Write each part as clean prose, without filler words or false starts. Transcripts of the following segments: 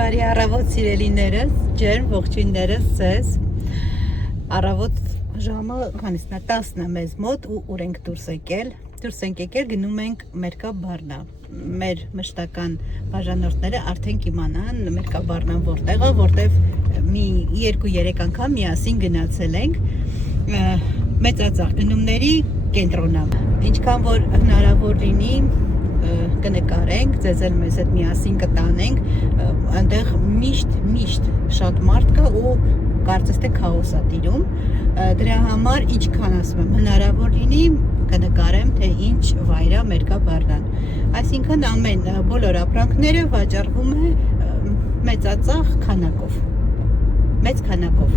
Բարի առավոտ սիրելիներս, ջերմ ողջույններս ձեզ։ Առավոտ ժամը քանիսն է 10-ն է մեզ մոտ ու ուր ենք դուրս եկել։ Դուրս ենք եկել, գնում ենք Մերկաբառնա։ Մեր մշտական բաժանորդները արդեն կիմանան Մերկաբառնան որտեղ է, որտեվ մի 2-3 անգամ միասին գնացել ենք մեծածախ գնումների կենտրոնը։ Ինչքան որ հնարավոր լինի կնկարենք, ձեզ էլ մեզ հետ միասին կտանենք, այնտեղ միշտ շատ մարդ կա ու կարծես թե քաոս է տիրում, դրա համար ինչքան ասում եմ հնարավոր լինի կնկարեմ թե ինչ վայր է Մերկաբառնան, այսինքն բոլոր ապրանքները վաճառվում է մեծածախ քանակով, մեծ քանակով,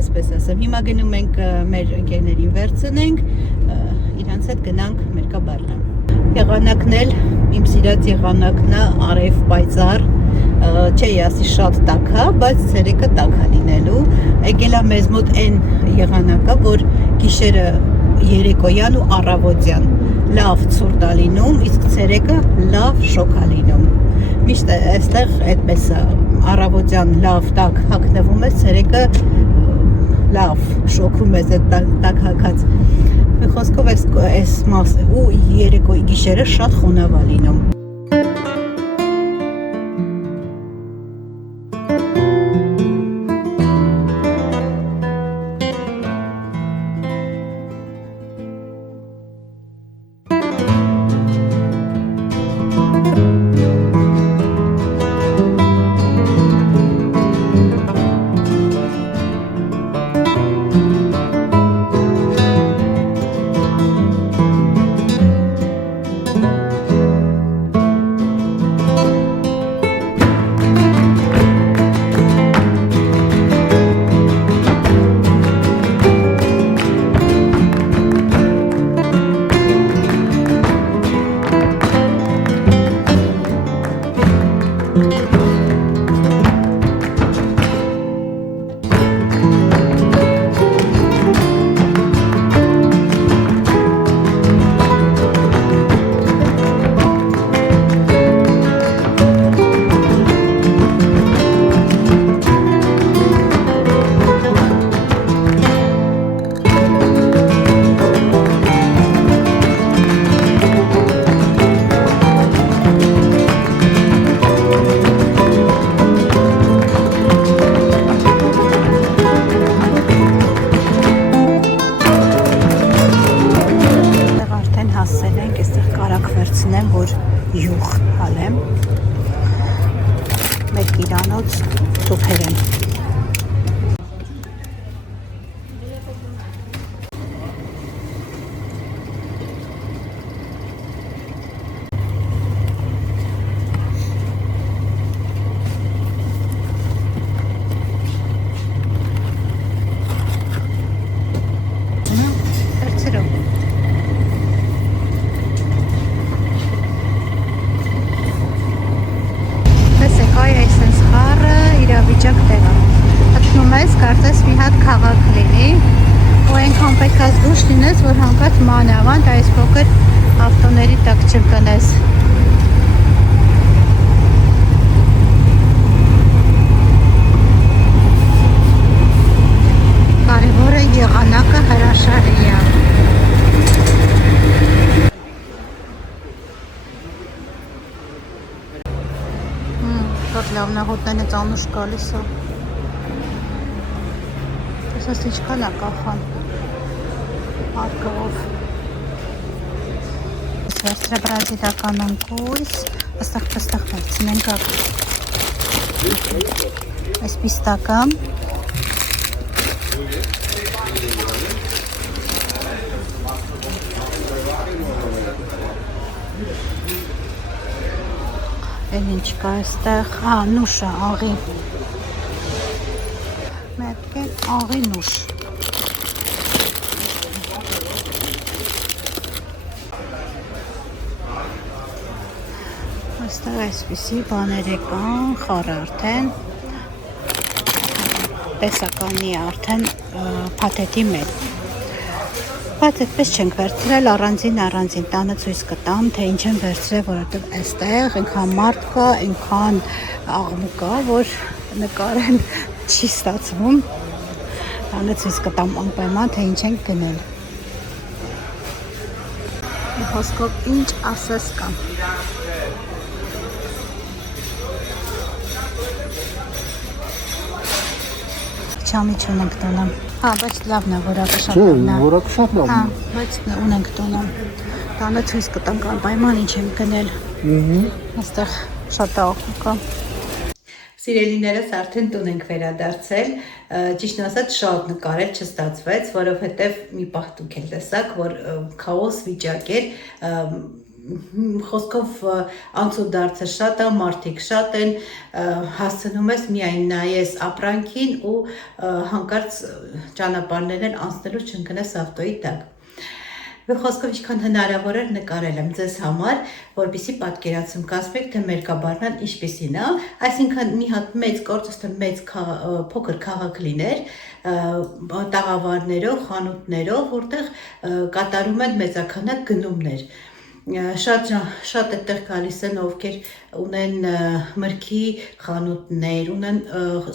այսպես ասեմ, հիմա գնում ենք մեր ընկերներին վերցնենք, իրանց հետ գնանք Մերկաբառնա։ Եղանակն էլ, իմ սիրած եղանակն է արև պայծառ, չի ասի շատ տաք է, բայց ցերեկը տաք է լինելու, եկել է մեզ մոտ այն եղանակը, որ գիշերը երեկոյան ու առավոտյան լավ ցուրտ է լինում, իսկ ցերեկը լավ շոգ է լինում, միշտ այստեղ այդպես է, առավոտյան լավ տաք հագնվում է, ցերեկը լավ շոգում է այդ տաք հագած, խոսքով այս մասը ու երեկոյի գիշերը շատ խոնավ է լինում։ Որ յուղ հալեմ մեր իրանոց թուփեր են կարծես մի հատ քաղաք լինի ու այնքան պետք է զգուշ լինես, որ հանկարծ մանավանդ այս փոքր ավտոների տակ չընկնես։ Կարևորը եղանակը հրաշալի է։ Շատ լավն է, հոտները ծանուշ գալիս է։ Ասած ինչքան է կախան արկղով վերցրե բրազիլական ընկույզ աստեղ վերցնենք այս պիստակը են ինչ կա այստեղ, նուշը, աղի աղի նուշ այստեղ այսպիսի բաներ կան, խառը արդեն տեսականի արդեն փաթեթի մեջ Բայց այդպես չենք վերցրել առանձին տանը ցույց կտամ, թե ինչ են վերցրել, որովհետև այստեղ այնքան մարդ կա, այնքան աղմուկ կա, որ նկարել չի ստացվում։ Տանը ցույց կտամ անպայման, թե ինչ ենք գնել։ Խոսքով ինչ ասես կա։ Չամիչ ունենք տոնը։ Հա, բայց լավն է, որակը շատ լավն է։ Չէ, որակը շատ լավն է։ Հա, բայց ունենք տոնը։ Տանը ցույց կտանք անպայման ինչ եմ գնել։ Այստեղ շատ աղմուկ կա։ Սիրելիներս արդեն տուն ենք վերադարձել, ճիշտն ասած շատ նկարել չստացվեց, որովհետև մի պահ դուք էլ տեսաք, որ քաոս վիճակ էր, խոսքով անցուդարձը շատ է, մարդիկ շատ են, հասցնում ես միայն նայես ապրանքին ու հանկարծ ճանապարհներ են անցնելու չընկնես ավտոյի տակ։ Խոսքով ինչքան հնարավոր էր նկարել եմ ձեզ համար, որպեսզի պատկերացում կազմեք, թե մերկաբարնան ինչպեսին է, այսինքն մի հատ մեծ գործը մեծ փոքր քաղաք լիներ, տաղավարներով, խանութներով, որտեղ կատարում են մեծաքանակ գնումներ։ Շատ այդտեղ գալիս են, ովքեր ունեն մրգի խանութներ, ունեն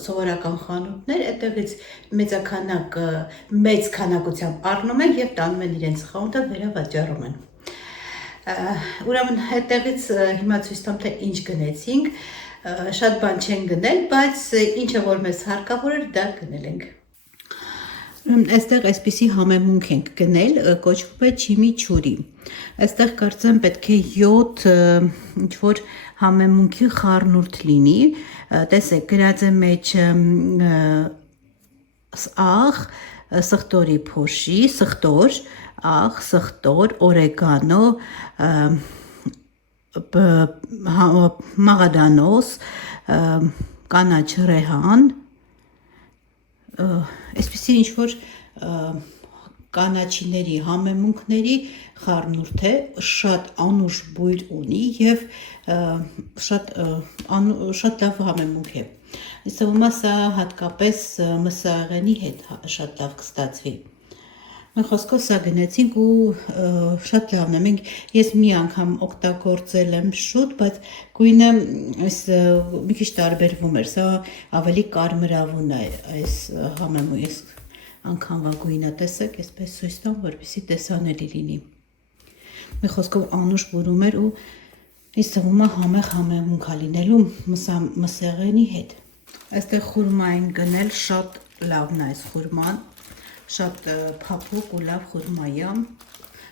սովորական խանութներ, այդտեղից մեծ քանակությամբ առնում են եւ տանում են իրենց խանութը վերավաճառում են։ Ուրեմն այդտեղից հիմա ցույց տամ, թե ինչ գնեցինք, շատ բան չեն գնել, բայց ինչը որ մեզ հարկավոր էր, դա գնել ենք։ Այստեղ այսպիսի համեմունք ենք գնել, կոչվում է չիմիչուրի։ Այստեղ կարծեմ պետք է 7 ինչ-որ համեմունքի խառնուրդ լինի, տեսեք, գրած է մեջ աղ, սխտորի փոշի, սխտոր, աղ, սխտոր, օրեգանո, մաղադանոս, կանաչ ռեհան, այսպիսի ինչ-որ կանաչիների համեմունքների խառնուրդ է, շատ անուշ բույր ունի և շատ լավ համեմունք է։ Իսկույն սա հատկապես մսաղենի հետ շատ լավ կստացվի։ Մեր խոսքով սա գնեցինք ու շատ լավն է, ես մի անգամ օգտագործել եմ շուտ, բայց գույնը մի քիչ տարբերվում էր, սա ավելի կարմրավուն է այս համեմունքը, անգամվա գույնը տեսեք, այսպես ցույց տամ, որպեսզի տեսանելի լինի։ Մի խոսքով անուշ բուրում էր ու ինձ թվում է համեղ համեմունք է լինելու մսեղենի հետ։ Այստեղ խուրմա են գնել, շատ լավն է այս խուրման, շատ փափուկ ու լավ խուրմա է։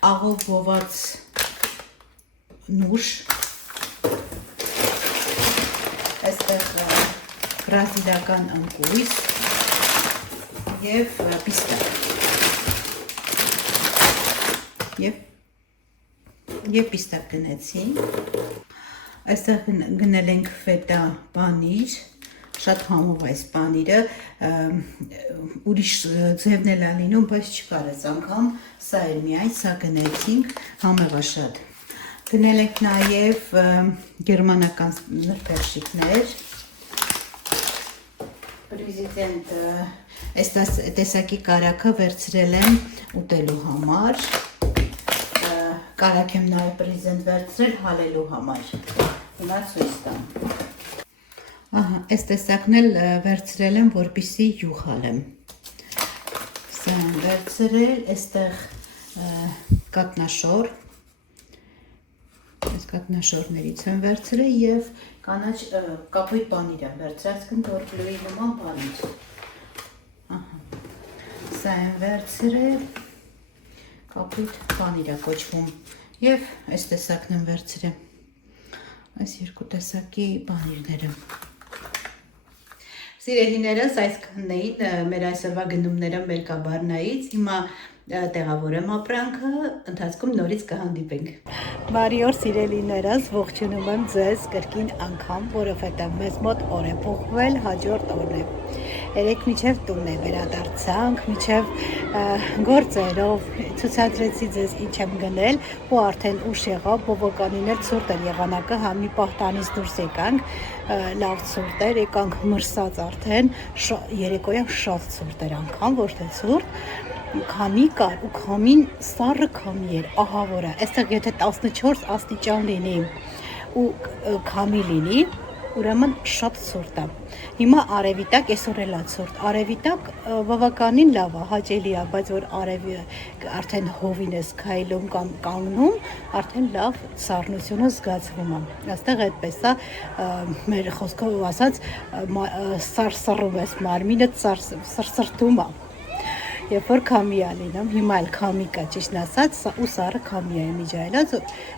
Աղով ողված նուշ, այստեղ բրազիլական ընկույզ և պիստակ և պիստակ գնեցին, այստեղ գնել ենք ֆետա պանիր, շատ համով այս պանիրը, ուրիշ ձևն էլ է լինում, բայց չկար այս անգամ, սա էր միայն, սա գնեցինք, համեղ է շատ։ Գնել ենք նաև գերմանական նրբերշիկներ, պրեզիդենտ այս տեսակի կարագը վերցրել եմ ուտելու համար, կարագ եմ նաև պրեզիդենտ վերցրել հալելու համար, հիմա ցույց տամ։ Այս տեսակն էլ վերցրել եմ, որպեսզի յուղ հալեմ։ Սա եմ վերցրել, այստեղ կատնաշոր, այս կատնաշորներից եմ վերցրել և կանաչ կապույտ պանիր եմ վերցրել, այսինքն տորտիլլոյի նման պանիր։ Սա եմ վերցրել, կապույտ պանիր է կոչվում և այս տեսակն եմ վերցրել, այս երկու տեսակի պանիրները։ Սիրելիներս, այսքանն էին մեր այսօրվա գնումները մերկաբարնայից, հիմա տեղավորեմ ապրանքը, ընթացքում նորից կհանդիպենք։ Բարի օր սիրելիներս, ողջունում եմ ձեզ կրկին անգամ, որովհետև մեզ մոտ օր է փոխվել, հաջորդ օրն է։ Երեկ մինչև տուն է վերադարձանք, մինչև գործերով ցուցադրեցի ձեզ ինչ եմ գնել ու արդեն ուշ եղավ, բովոկանին էլ ցուրտ էր եղանակը, հա մի պահ տանից դուրս եկանք, լավ ցուրտ էր, եկանք մրսած արդեն, երեկոյան շատ ցուրտ էր անգամ, ոչ թե ցուրտ, քամի կար ու քամին սառը քամի էր, ահավորը։ Այստեղ եթե 14 աստիճան լինի ու քամի լինի, ուրեմն շատ ցուրտ է։ Հիմա արևիտակ, այսօր էլ է ցուրտ։ Արևիտակ բավականին լավ է, հաճելի է, բայց որ արևի արդեն հովին ես քայլում կամ կանգնում, արդեն լավ սառնությունը զգացվում է։ Այստեղ այդպես է, մեր խոսքով ասած, սարսռում ես մարմինը, սրսրտում է։ Երբ որ քամի է լինում, հիմա էլ քամի կա, ճիշտն ասած, ու սառը քամի է միջայլած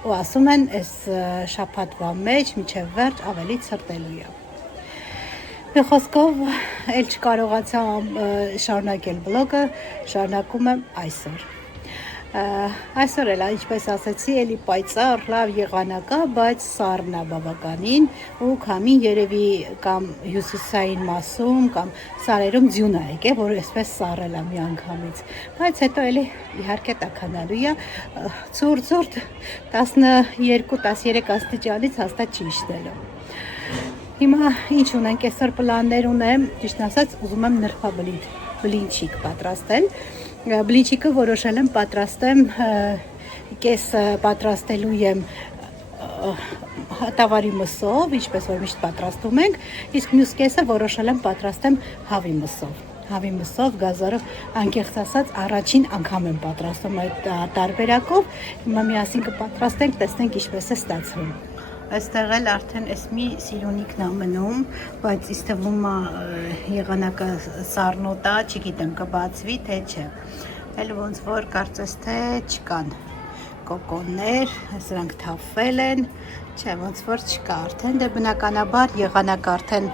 ու ասում են, այս շաբաթվա մեջ մինչև վերջ ավելի ցրտելու է։ Մի խոսքով էլ չկարողացա շարունակել բլոգը, շարունակում եմ այսօր։ Այսօր էլ, ինչպես ասացի, էլի պայծառ, լավ եղանակա, բայց սառն է բավականին ու քամին երևի կամ հյուսիսային մասում կամ սարերում ձյուն է եկել, որ այսպես սառել է միանգամից։ Բայց հետո էլի իհարկե տաքանալու է, ցուրտ 12-13 աստիճանից հաստատ չի իջնելու։ Հիմա ինչ ունենք, այսօր պլաններ ունեմ, ճիշտ ասած, ուզում եմ նրբաբլինչիկ պատրաստել։ Բլինչիկը որոշել եմ պատրաստեմ, կես պատրաստելու եմ տավարի մսով, ինչպես որ միշտ պատրաստում ենք, իսկ մյուս կեսը որոշել եմ պատրաստեմ հավի մսով։ Հավի մսով, գազարով, անկեղծ ասած, առաջին անգամ եմ պատրաստում այդ տարբերակով, հիմա միասին կպատրաստենք, տեսնենք ինչպես է ստացվում։ Այստեղ էլ արդեն այս մի սիրունիկն է մնում, բայց ինձ թվում է եղանակը սառնոտ է, չգիտեմ կբացվի թե չէ։ Էլ ոնց որ կարծես թե չկան կոկոններ, սրանք թափվել են, չէ, ոնց որ չկա արդեն, դե բնականաբար եղանակը արդեն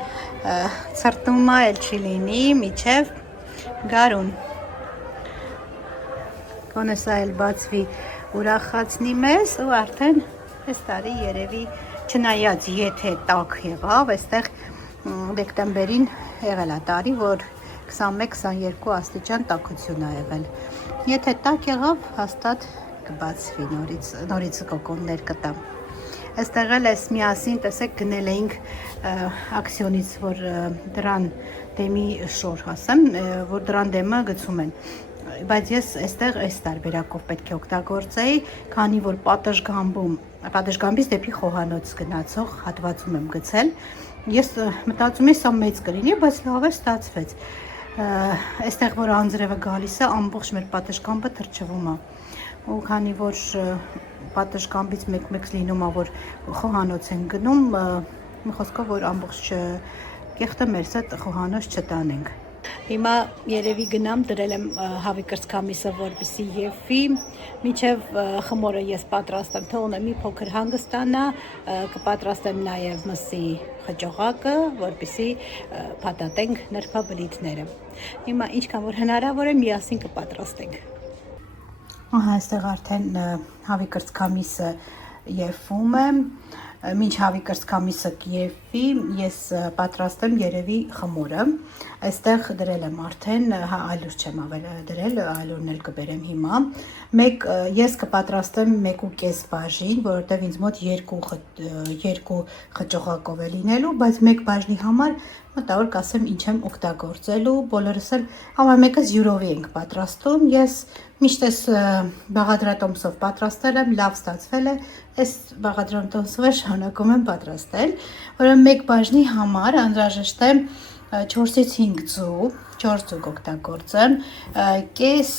ցրտում է, էլ չի լինի, միջև գարուն։ Գոնե սա էլ բացվի ուրախացնի մեզ ու արդեն այս տարի երևի չնայած եթե տաք եղավ, այստեղ դեկտեմբերին եղել է տարի, որ 21-22 աստիճան տաքություն է եղել։ Եթե տաք եղավ, հաստատ կբացվի նորից կոկոններ կտամ։ Այստեղ էլ այս միասին տեսեք գնել էինք ակցիոնից, որ դրան դեմի շոր ասեմ, որ դրան դեմը գցում են։ Բայց ես այստեղ այս տարբերակով պետք է օգտագործեի, քանի որ պատշգամբից դեպի խոհանոց գնացող հատվածում եմ գցել։ Ես մտածում եմ սա մեծ կլինի, բայց լավ է ստացվեց։ Այստեղ որ անձրևը գալիս է, ամբողջ մեր պատշգամբը թրջվում է։ Ու քանի որ պատշգամբից մեկ լինում է, որ խոհանոց են գնում, մի խոսքով որ ամբողջ կեղտը մերս այդ խոհանոց չտանենք։ Հիմա երևի գնամ, դրել եմ հավի կրծքամիսը, որպեսզի եփվի, մինչև խմորը ես պատրաստեմ, թողնեմ մի փոքր հանգստանա, կպատրաստեմ նաև մսի խճողակը, որպեսզի փաթաթենք նրբաբլիթները։ Հիմա ինչքան որ հնարավոր է միասին կպատրաստենք։ Ահա այստեղ արդեն հավի կրծքամիսը եփվում է, մինչ հավի կրծքամիսը կեփվի, ես պատրաստեմ երևի խմորը։ Այստեղ դրել եմ արդեն, այլուր չեմ դրել, այլուրն էլ կբերեմ հիմա։ Ես կպատրաստեմ 1.5 բաժին, որովհետև ինձ մոտ 2 խճողակով է լինելու, բայց 1 բաժնի համար մտավոր կասեմ ինչ եմ օգտագործելու, բոլորս էլ համար մեկը յուրովի ենք պատրաստում, ես միշտ այս բաղադրատոմսով պատրաստել եմ, լավ ստացվել է, այս բաղադրատոմսով շարունակում եմ պատրաստել, որը 1 բաժնի համար անհրաժեշտ է 4-ից 5 ձու, 4 ձու կօգտագործեմ, կես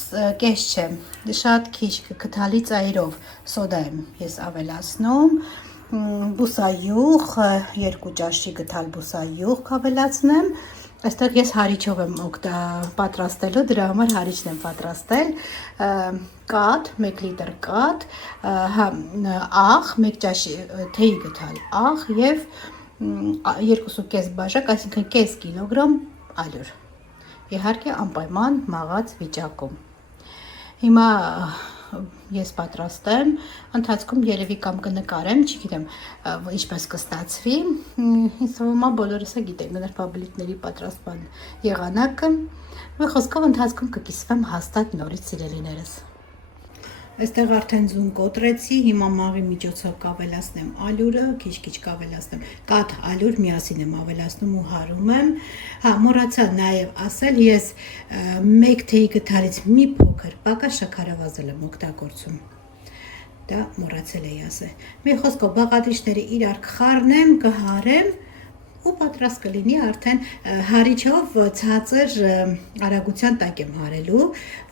չէ, շատ քիչ քթալի ծայրով սոդա եմ ես ավելացնում, բուսայուղ, 2 ճաշի գթալ բուսայուղ կավելացնեմ, այստեղ ես հարիչով եմ պատրաստելու, դրա համար հարիչն եմ պատրաստել, կաթ, 1 լիտր կաթ, աղ, 1 ճաշի թեյի գթալ աղ և 2.5 բաժակ, այսինքն կես կիլոգրամ ալյուր, իհարկե անպայման մաղած վիճակում։ Հիմա ես պատրաստեմ, ընթացքում երևի կամ կնկարեմ, չգիտեմ ինչպես կստացվի, ինձ թվում է բոլորս գիտենք նրբաբլիթների պատրաստման եղանակը, մի խոսքով ընթացքում կկիսվեմ հաստատ նորից սիրելիներս։ Այստեղ արդեն ձուն կոտրեցի, հիմա մաղի միջոցով կավելացնեմ ալյուրը, քիչ-քիչ կավելացնեմ, կաթ ալյուր միասին եմ ավելացնում ու հարում եմ։ Հա, մոռացա նաև ասել, ես 1 թեյի գդալից մի փոքր պակաս շաքարավազել եմ օգտագործում։ Դա մոռացել էի ասել։ Մի խոսքով բաղադրիչները իրար կխառնեմ, կհարեմ ու պատրաստ կլինի արդեն հարիչով ցածր արագության տակ եմ հարելու,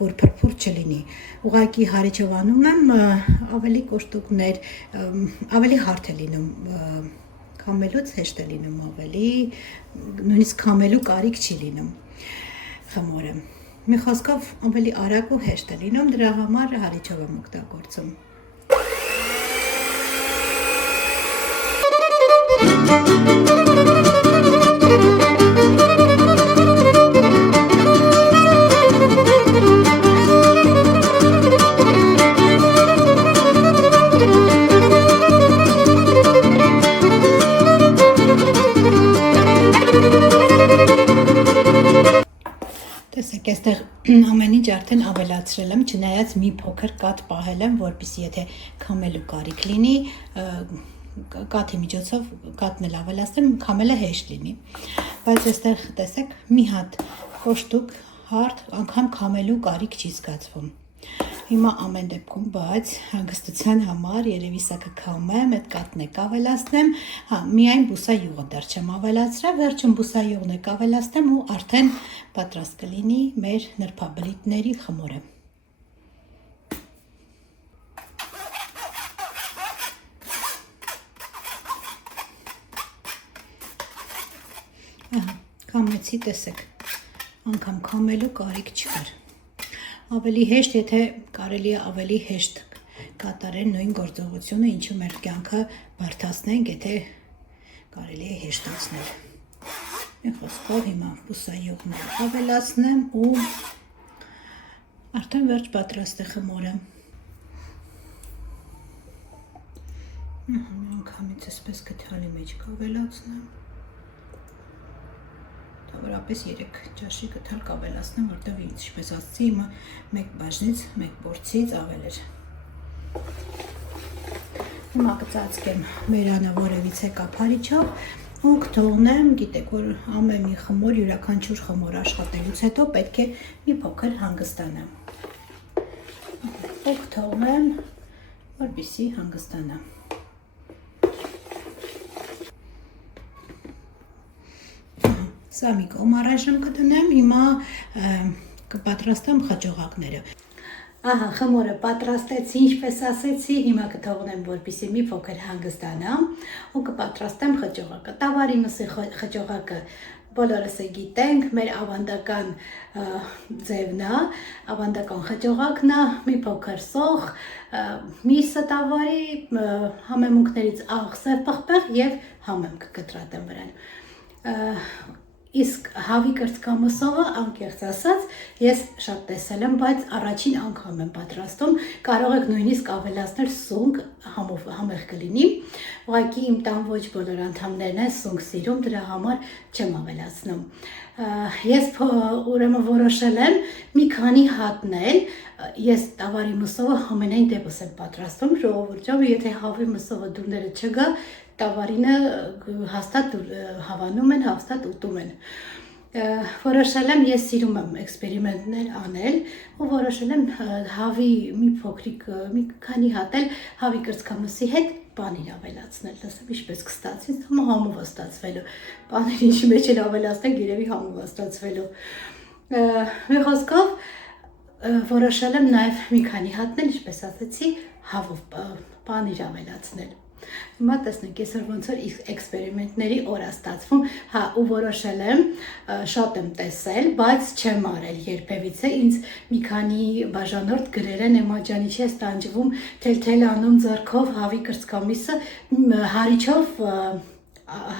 որ փրփուր չլինի։ Ուղղակի հարիչով անում եմ, ավելի կոշտուկներ, ավելի հարթ է լինում, քամելուց հեշտ է լինում ավելի, նույնիսկ քամելու կարիք չի լինում խմորը։ Մի խոսքով ավելի արագ ու հեշտ է լինում, դրա համար հարիչով եմ օգտագործում։ Տեսեք, այստեղ ամեն ինչ արդեն ավելացրել եմ, չնայած մի փոքր կաթ պահել եմ, որպեսզի եթե քամելու կարիք լինի, կաթի միջոցով կաթն էլ ավելացնեմ, քամելը հեշտ լինի։ Բայց այստեղ տեսեք, մի հատ կոշտուկ հարթ, անգամ քամելու կարիք չի զգացվում։ Հիմա ամեն դեպքում, բայց հանգստության համար երևի սա կքամեմ, այդ կաթն եք ավելացնեմ, հա, միայն բուսայուղը դեռ չեմ ավելացրել, վերջում բուսայուղն եք ավելացնեմ ու արդեն պատրաստ կլինի մեր նրբաբլիթների խմորը։ Քամեցի, տեսեք, անգամ քամելու կարիք չկար։ Ավելի հեշտ, եթե կարելի է ավելի հեշտ կատարել նույն գործողությունը, ինչու մեր կյանքը բարդացնենք, եթե կարելի է հեշտացնել։ Մի խոսքով հիմա բուսայուղն ավելացնեմ ու արդեն վերջ պատրաստ է խմորը։ Անգամից այսպես գդալի մեջ կավելացնեմ։ Տավորապես 3 ճաշի գդալ կավելացնեմ, որտեղ ինչպես ասացի, հիմա 1 բաժնից, 1 բորցից ավել էր։ Հիմա կծածկեմ մերանը որևիցե կափարիչով ու կթողնեմ, գիտեք, որ ամեն մի խմոր, յուրաքանչյուր խմոր աշխատելուց հետո պետք է մի փոքր հանգստանամ։ Ու կթողնեմ, որպեսզի հանգստանամ։ Սա մի կողմ առայժմ կդնեմ, հիմա կպատրաստեմ խճողակները։ Ահա, խմորը պատրաստեցի, ինչպես ասեցի, հիմա կթողնեմ, որպեսզի մի փոքր հանգստանամ ու կպատրաստեմ խճողակը։ Տավարի մսի խճողակը բոլորս գիտենք, մեր ավանդական ձևն է, ավանդական խճողակն է, մի փոքր սոխ, միսը տավարի, համեմունքներից աղ, սև պղպեղ եւ համեմք կտրատեմ վրան։ Իսկ հավի կրծքամսովը, անկեղծ ասած, ես շատ տեսել եմ, բայց առաջին անգամ եմ պատրաստում, կարող եք նույնիսկ ավելացնել սունկ, համեղ կլինի, ուղղակի իմ տան ոչ բոլոր անդամներն են սունկ սիրում, դրա համար չեմ ավելացնում։ Ես ուրեմն որոշել եմ մի քանի հատնել, ես տավարի մսովը ամենայն դեպս եմ պատրաստում, ժողովուրդ ջան, եթե հավի մսովը դուրները չգա, տավարինը հաստատ հավանում են, հաստատ ուտում են։ Որոշել եմ, ես սիրում եմ էքսպերիմենտներ անել ու որոշել եմ հավի մի փոքրիկ, մի քանի հատ էլ հավի կրծքամսի հետ պանիր ավելացնել, լսեմ ինչպես կստացվի, համով է ստացվելու, պանիրի ինչի մեջ էլ ավելացնենք, երևի համով է ստացվելու։ Մի խոսքով որոշել եմ նաև մի քանի հատնել, ինչպես ասեցի, հավով պանիր ավելացնել։ Հիմա տեսնենք, այսօր ոնց որ էքսպերիմենտների օր է ստացվում, հա, ու որոշել եմ, շատ եմ տեսել, բայց չեմ արել երբևիցե, ինձ մի քանի բաժանորդ գրել են, Էմա ջան, ինչի ես տանջվում, թել-թել անում ձեռքով հավի կրծքամիսը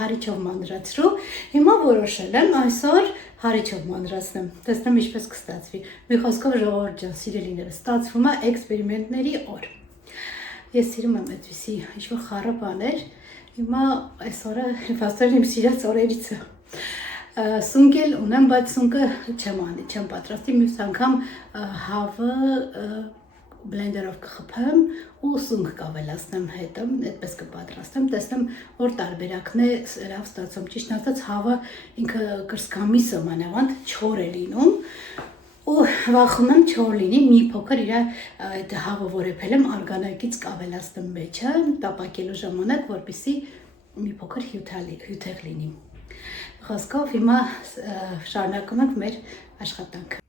հարիչով մանրացրու, հիմա որոշել եմ այսօր հարիչով մանրացնեմ, տեսնեմ ինչպես կստացվի, մի խոսքով ժողովուրդ ջան, սիրելիները, ստացվում է էքսպերիմենտների օր։ Ես սիրում եմ այդպիսի ինչ-որ խառը բաներ, հիմա այս օրը վաստել իմ սիրած օրերից է։ Սունկ էլ ունեմ, բայց սունկը չեմ պատրաստի, մյուս անգամ հավը բլենդերով կխփեմ ու սունկ կավելացնեմ հետը, այդպես կպատրաստեմ, տեսնեմ որ տարբերակն է լավ ստացում, ճիշտ ասած հավը ինքը կրծքամիսը մանավանդ չոր է լինում ու վախում եմ չոր լինի, մի փոքր իր այդ հավը որ եփել եմ արգանակից կավելացնեմ մեջը, տապակելու ժամանակ, որպեսզի մի փոքր հյութեղ լինի։ Խոսքով հիմա շարունակում ենք մեր աշխատանքը։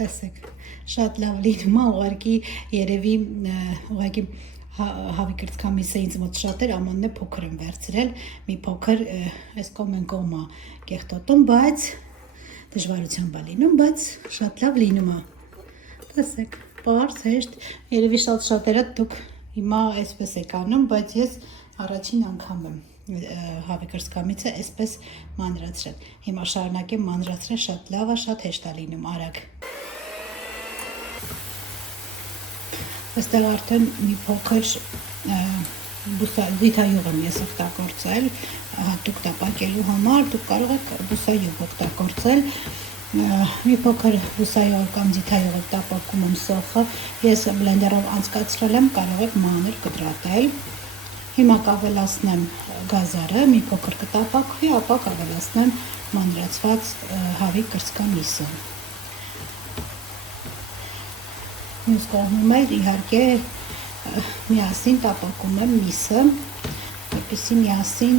Տեսեք, շատ լավ լինում է, ուղղակի երևի ուղղակի հավի կրծքամիսը ինձ մոտ շատ էր, ամանն է փոքր եմ վերցրել, մի փոքր այս կողմեն կողմա կեղտոտում, բայց դժվարությամբ է լինում, բայց շատ լավ լինում է։ Տեսեք, պարզ, հեշտ, երևի շատ շատերը դուք հիմա այսպես եք անում, բայց ես առաջին անգամ եմ հավի կրծքամիսը այսպես մանրացրել։ Հիմա շարունակեմ մանրացրել, շատ լավ է, շատ հեշտ է լինում, արագ։ Այստեղ արդեն մի փոքր բուսայուղ եմ ես օգտագործել, հատուկ տապակելու համար, դուք կարող եք բուսայուղ օգտագործել, մի փոքր բուսայուղ կամ ձիթայուղ տապակում եմ սոխը, ես բլենդերով անցկացրել եմ, կարող եք մանր կտրատել։ Հիմա կավելացնեմ գազարը, մի փոքր կտապակվի, ապա կավելացնեմ մանրացված հավի կրծքամիսը։ Մյուս կողմում էլ իհարկե միասին տապակում եմ միսը, որպեսզի միասին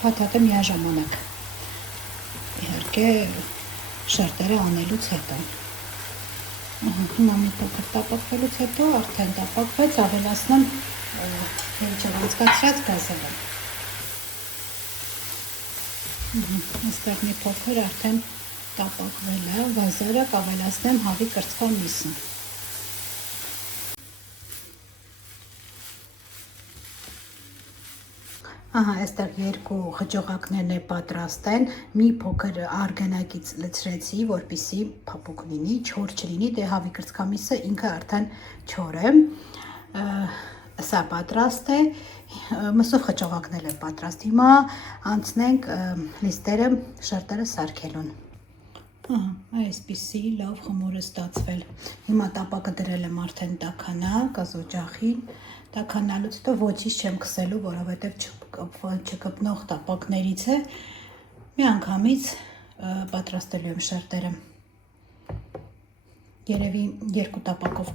փաթաթը միաժամանակ։ Իհարկե շերտերը անելուց հետո։ Հիմա մի փոքր տապակվելուց հետո արդեն տապակվեց, ավելացնեմ վերջը անցկացրած գազերը։ Այստեղ մի փոքր արդեն տապակվել է գազերը, կավելացնեմ հավի կրծքամիսը։ Ահա, այստեղ երկու խճողակներն է պատրաստ են, մի փոքր արգանակից լցրեցի, որպեսզի փափուկ լինի, չոր չլինի, դե հավի կրծքամիսը ինքը արդեն չոր է։ Սա պատրաստ է, մսով խճողակներ է պատրաստ։ Հիմա անցնենք լիստերը, շերտերը սարքելուն։ Այսպիսի լավ խմոր է ստացվել։ Հիմա տապակը դրել եմ արդեն տաքանա, գազօջախին, տաքանալուց հետո ոչինչ չեմ քսելու, որովհետև չկպնող տապակներից է, միանգամից պատրաստելու եմ շերտերը։ Երևի երկու տապակով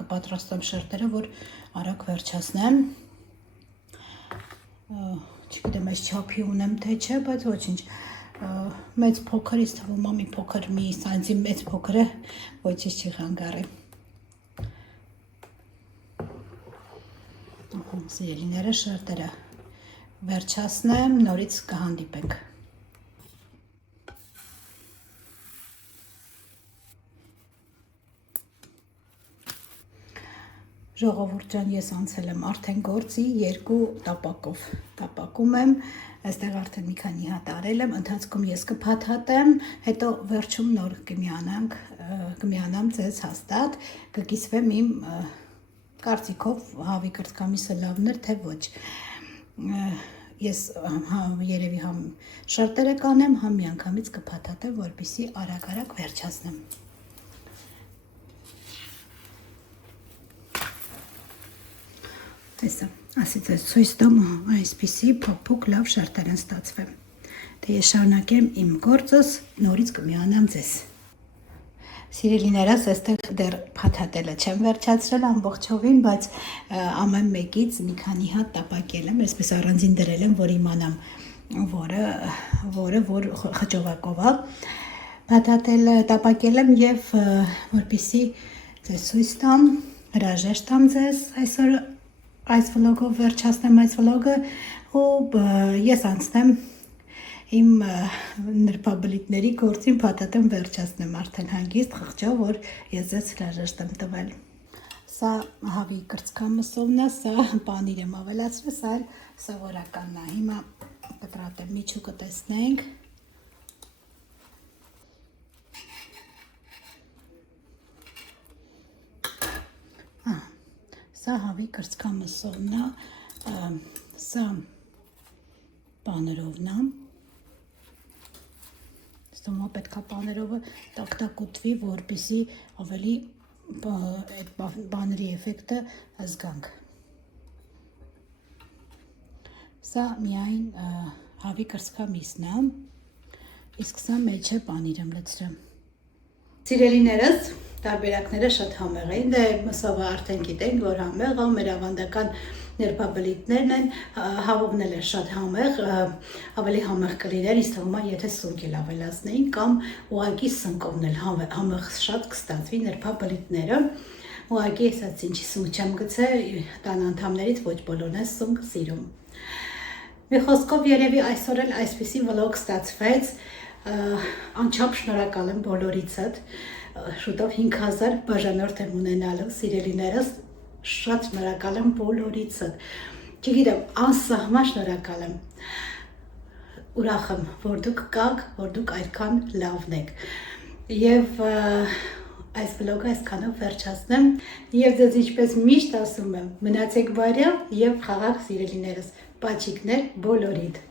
կպատրաստեմ շերտերը, որ արագ վերջացնեմ։ Չգիտեմ, այս չափի ունեմ թե չէ, բայց ոչինչ։ Մեծ փոքրից թվում է մի փոքր մի սանտի մեծ փոքր է, ոչինչ չի խանգարի։ Սիրելիները շերտերը վերջացնեմ, նորից կհանդիպենք։ Ժողովուրդ ջան, ես անցել եմ արդեն գործի երկու տապակով, տապակում եմ, այստեղ արդեն մի քանի հատ արել եմ, ընթացքում ես կփաթաթեմ, հետո վերջում նոր կմիանամ ձեզ հաստատ, կկիսվեմ իմ կարծիքով հավի կրծքամիսը լավն էր, թե ոչ։ Ես երևի համ շերտերը կանեմ, համ միանգամից կփաթաթեմ, որպեսզի արագ-արագ վերջացնեմ։ Տեսա, ասից ես ցույց տամ, այսպիսի փոփուկ լավ շերտեր են ստացվել։ Դե ես շարունակեմ իմ գործս, նորից կմիանամ ձեզ։ Սիրելիներս, այստեղ դեռ փաթաթելը չեմ վերջացրել ամբողջովին, բայց ամեն մեկից մի քանի հատ տապակել եմ, այսպես առանձին դրել եմ, որ իմանամ, որ խճողակով է։ Փաթաթել տապակել եմ եւ որպեսզի ձեզ ցույց տամ, հրաժեշտ տամ ձեզ այսօր այս վլոգով վերջացնեմ այս վլոգը ու ես անցնեմ իմ նրբաբլիթների գործին փաթաթեմ վերջացնեմ արդեն հանգիստ խղճով, որ ես ձեզ հրաժեշտ եմ տվել։ Սա հավի կրծքամսովն է, սա պանիր եմ ավելացրել, սա էլ սովորականն է։ Հիմա կտրատեմ միջուկը տեսնենք։ Սա հավի կրծքամսովն է, սա բաներովն է։ Ստոմա պետք է բաներովը տակտակուտվի, որպեսզի ավելի այդ բաների էֆեկտը զգանք։ Սա միայն հավի կրծքամիսն է, իսկ սա մեջը պանիր եմ լցրեմ։ Սիրելիներս, տարբերակները շատ համեղ են, դե մսովը արդեն գիտենք, որ համեղ է, մեր ավանդական ներբաբլիթներն են, հավողն էլ է շատ համեղ, ավելի համեղ կլիներ, ինձ թվում է, եթե սունկ էլ ավելացնեին, կամ ուղղակի սնկովն էլ համեղ շատ կստացվի ներբաբլիթները, ուղղակի ասած ինչի սունկ չեմ գցե, տան անդամներից ոչ բոլորն են սունկ սիրում։ Մի խոսքով երևի այսօր էլ այսպիսի վլոգ ստացվեց, անչափ շնորհակալ եմ բոլորիցդ, շուտով 5000 բաժանորդ եմ ունենալու, սիրելիներս, շատ շնորհակալ եմ բոլորիցդ, չգիտեմ, անսահման շնորհակալ եմ, ուրախ եմ, որ դուք կաք, որ դուք այդքան լավն եք, և այս վլոգը այսքանով վերջացնեմ, և ձեզ ինչպես միշտ ասում եմ, մնացեք բարյավ և խաղաղ սիրելիներս, պաչիկներ բոլորիդ։